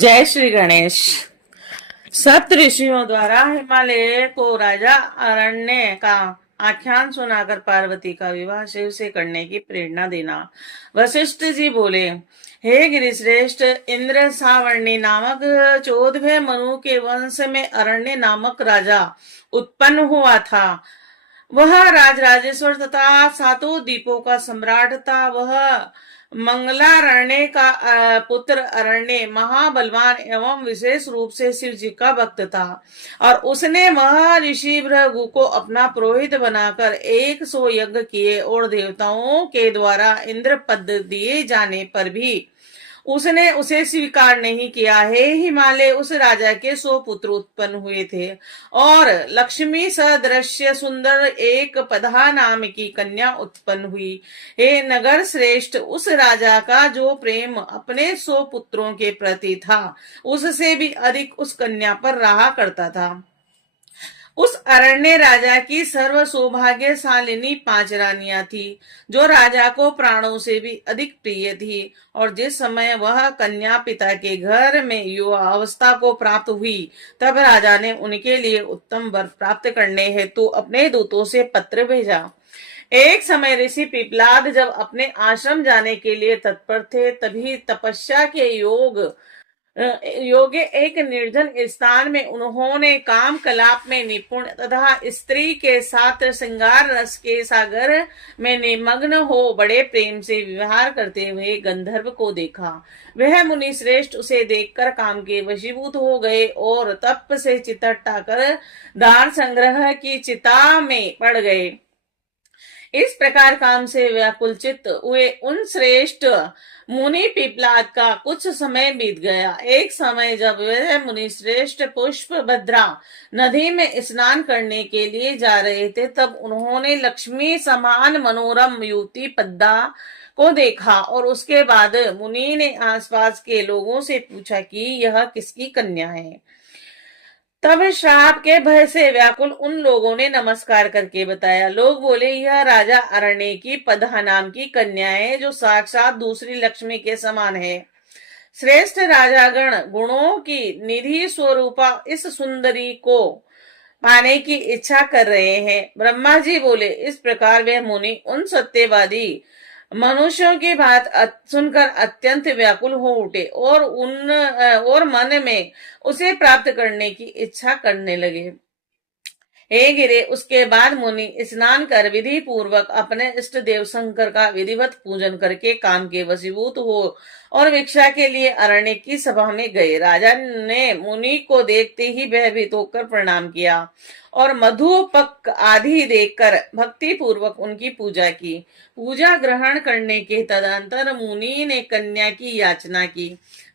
जय श्री गणेश। सप्त ऋषियों द्वारा हिमालय को राजा अरण्य का आख्यान सुनाकर पार्वती का विवाह शिव से करने की प्रेरणा देना। वशिष्ठ जी बोले, हे गिरिश्रेष्ठ, इंद्र सावर्णी नामक 14वें मनु के वंश में अरण्य नामक राजा उत्पन्न हुआ था। वह राजराजेश्वर तथा सातों द्वीपों का सम्राट था। वह मंगलारण्य का पुत्र अरण्य महाबलवान एवं विशेष रूप से शिव जी का भक्त था और उसने महर्षि भृगु को अपना पुरोहित बनाकर 100 यज्ञ किए और देवताओं के द्वारा इंद्र पद दिए जाने पर भी उसने उसे स्वीकार नहीं किया। हे हिमालय, उस राजा के 100 पुत्र उत्पन्न हुए थे और लक्ष्मी सदृश्य सुंदर एक पधा नाम की कन्या उत्पन्न हुई। हे नगर श्रेष्ठ, उस राजा का जो प्रेम अपने 100 पुत्रों के प्रति था उससे भी अधिक उस कन्या पर रहा करता था। उस अरण्य राजा की सर्व सौभाग्यशालिनी 5 रानियां थी जो राजा को प्राणों से भी अधिक प्रिय थी। और जिस समय वह कन्या पिता के घर में युवा अवस्था को प्राप्त हुई तब राजा ने उनके लिए उत्तम वर प्राप्त करने हेतु अपने दूतों से पत्र भेजा। एक समय ऋषि पिपलाद जब अपने आश्रम जाने के लिए तत्पर थे तभी तपस्या के योगे एक निर्जन स्थान में उन्होंने काम कलाप में निपुण तथा स्त्री के साथ श्रृंगार रस के सागर में निमग्न हो बड़े प्रेम से व्यवहार करते हुए गंधर्व को देखा। वह मुनि श्रेष्ठ उसे देखकर काम के वशीभूत हो गए और तप से चित हटाकर दान संग्रह की चिता में पड़ गए। इस प्रकार काम से व्याकुल चित्त हुए उन श्रेष्ठ मुनि पिपलाद का कुछ समय बीत गया। एक समय जब वह मुनि श्रेष्ठ पुष्प भद्रा नदी में स्नान करने के लिए जा रहे थे तब उन्होंने लक्ष्मी समान मनोरम युवती पद्दा को देखा और उसके बाद मुनि ने आसपास के लोगों से पूछा कि यह किसकी कन्या है। तब श्राप के भय से व्याकुल उन लोगों ने नमस्कार करके बताया। लोग बोले, यह राजा अरण्य की पद्मा नाम की कन्या है जो साक्षात दूसरी लक्ष्मी के समान है। श्रेष्ठ राजागण गुणों की निधि स्वरूपा इस सुंदरी को पाने की इच्छा कर रहे हैं। ब्रह्मा जी बोले, इस प्रकार वह मुनि उन सत्यवादी मनुष्यों की बात सुनकर अत्यंत व्याकुल हो उठे और मन में उसे प्राप्त करने की इच्छा करने लगे। हे गिरे, उसके बाद मुनि स्नान कर विधि पूर्वक अपने इष्ट देव शंकर का विधिवत पूजन करके काम के वशीभूत हो और भिक्षा के लिए अरण्य की सभा में गए। राजा ने मुनि को देखते ही भयभीत होकर प्रणाम किया और मधुपक आदि देखकर भक्ति पूर्वक उनकी पूजा की। पूजा ग्रहण करने के तदंतर मुनि ने कन्या की याचना की।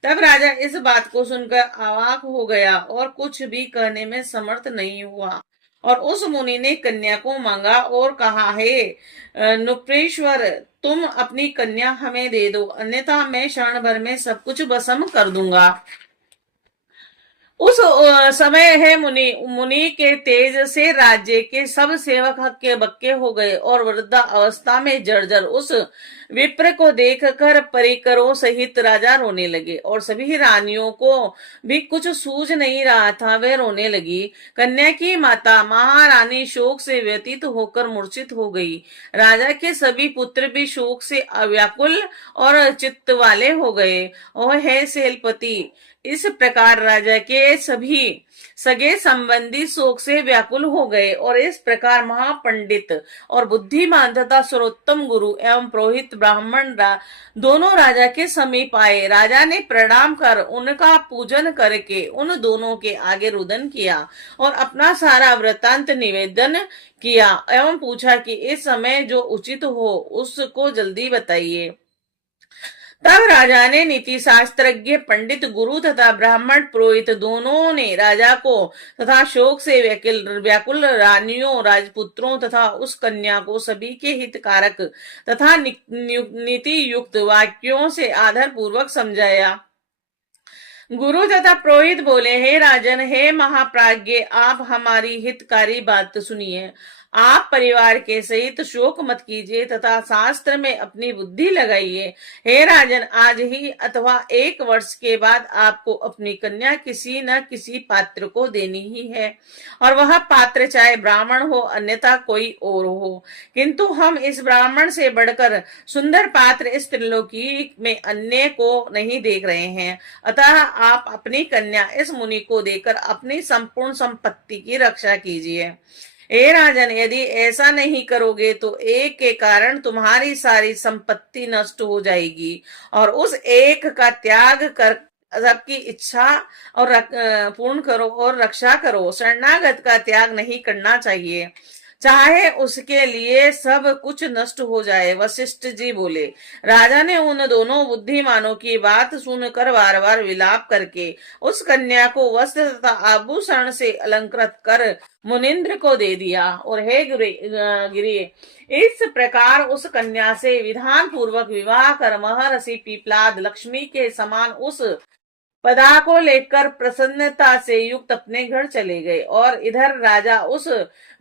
तब राजा इस बात को सुनकर अवाक हो गया और कुछ भी कहने में समर्थ नहीं हुआ और उस मुनि ने कन्या को मांगा और कहा, हे नुप्रेश्वर, तुम अपनी कन्या हमें दे दो, अन्यथा मैं क्षण भर में सब कुछ भस्म कर दूंगा। उस समय है मुनि के तेज से राज्य के सब सेवक हक्के बक्के हो गए और वृद्धा अवस्था में जर्जर उस विप्र को देखकर परिकरों सहित राजा रोने लगे और सभी रानियों को भी कुछ सूझ नहीं रहा था, वे रोने लगी। कन्या की माता महारानी शोक से व्यतीत होकर मूर्छित हो गई। राजा के सभी पुत्र भी शोक से व्याकुल और चित्त वाले हो गए। और हे सेलपति, इस प्रकार राजा के सभी सगे संबंधी शोक से व्याकुल हो गए और इस प्रकार महापंडित और बुद्धिमान तथा सर्वोत्तम गुरु एवं पुरोहित ब्राह्मण दोनों राजा के समीप आए। राजा ने प्रणाम कर उनका पूजन करके उन दोनों के आगे रुदन किया और अपना सारा वृतांत निवेदन किया एवं पूछा कि इस समय जो उचित हो उसको जल्दी बताइए। तब राजा ने नीति शास्त्रज्ञ पंडित गुरु तथा ब्राह्मण पुरोहित दोनों ने राजा को तथा शोक से व्याकुल रानियों राजपुत्रों तथा उस कन्या को सभी के हितकारक तथा नीति युक्त वाक्यों से आदर पूर्वक समझाया। गुरु तथा पुरोहित बोले, हे राजन, हे महाप्राज्ञ, आप हमारी हितकारी बात सुनिए। आप परिवार के सहित शोक मत कीजिए तथा शास्त्र में अपनी बुद्धि लगाइए। हे राजन, आज ही अथवा 1 वर्ष के बाद आपको अपनी कन्या किसी न किसी पात्र को देनी ही है, और वह पात्र चाहे ब्राह्मण हो अन्यथा कोई और हो। किंतु हम इस ब्राह्मण से बढ़कर सुंदर पात्र इस त्रिलोकी में अन्य को नहीं देख रहे हैं। अतः आप अपनी कन्या इस मुनि को देकर अपनी संपूर्ण संपत्ति की रक्षा कीजिए। हे राजन, यदि ऐसा नहीं करोगे तो एक के कारण तुम्हारी सारी संपत्ति नष्ट हो जाएगी, और उस एक का त्याग कर सबकी इच्छा और पूर्ण करो और रक्षा करो। शरणागत का त्याग नहीं करना चाहिए, चाहे उसके लिए सब कुछ नष्ट हो जाए। वशिष्ठ जी बोले, राजा ने उन दोनों बुद्धिमानों की बात सुनकर बार बार विलाप करके उस कन्या को वस्त्र तथा आभूषण से अलंकृत कर मुनिंद्र को दे दिया। और हे गिरि, इस प्रकार उस कन्या से विधान पूर्वक विवाह कर महर्षि पीपलाद लक्ष्मी के समान उस पदा को लेकर प्रसन्नता से युक्त अपने घर चले गए। और इधर राजा उस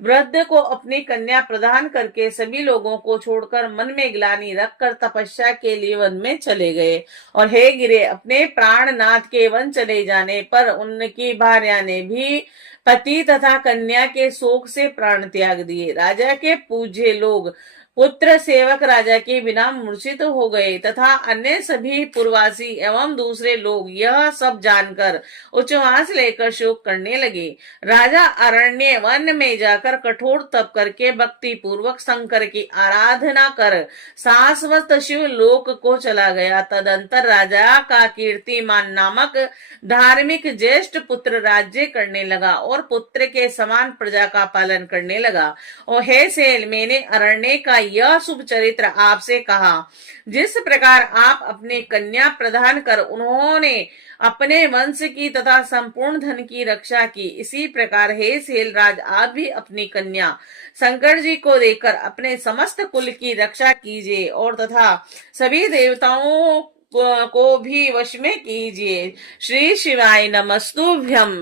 वृद्ध को अपनी कन्या प्रदान करके सभी लोगों को छोड़कर मन में ग्लानि रखकर तपस्या के लिए वन में चले गए। और हे गिरे, अपने प्राणनाथ के वन चले जाने पर उनकी भार्या ने भी पति तथा कन्या के शोक से प्राण त्याग दिए। राजा के पूज्य लोग पुत्र सेवक राजा के बिना मूर्छित हो गए तथा अन्य सभी पूर्ववासी एवं दूसरे लोग यह सब जानकर उच्चवास लेकर शोक करने लगे। राजा अरण्य वन में जाकर कठोर तप करके भक्ति पूर्वक शंकर की आराधना कर शाश्वत शिव लोक को चला गया। तदंतर राजा का कीर्तिमान नामक धार्मिक ज्येष्ठ पुत्र राज्य करने लगा और पुत्र के समान प्रजा का पालन करने लगा। और हे सेल, मैंने अरण्य का यह शुभ चरित्र आपसे कहा। जिस प्रकार आप अपने कन्या प्रदान कर उन्होंने अपने वंश की तथा संपूर्ण धन की रक्षा की, इसी प्रकार हे सेलराज, आप भी अपनी कन्या शंकर जी को देकर अपने समस्त कुल की रक्षा कीजिए और तथा सभी देवताओं को भी वश में कीजिए। श्री शिवाय नमस्तुभ्यम।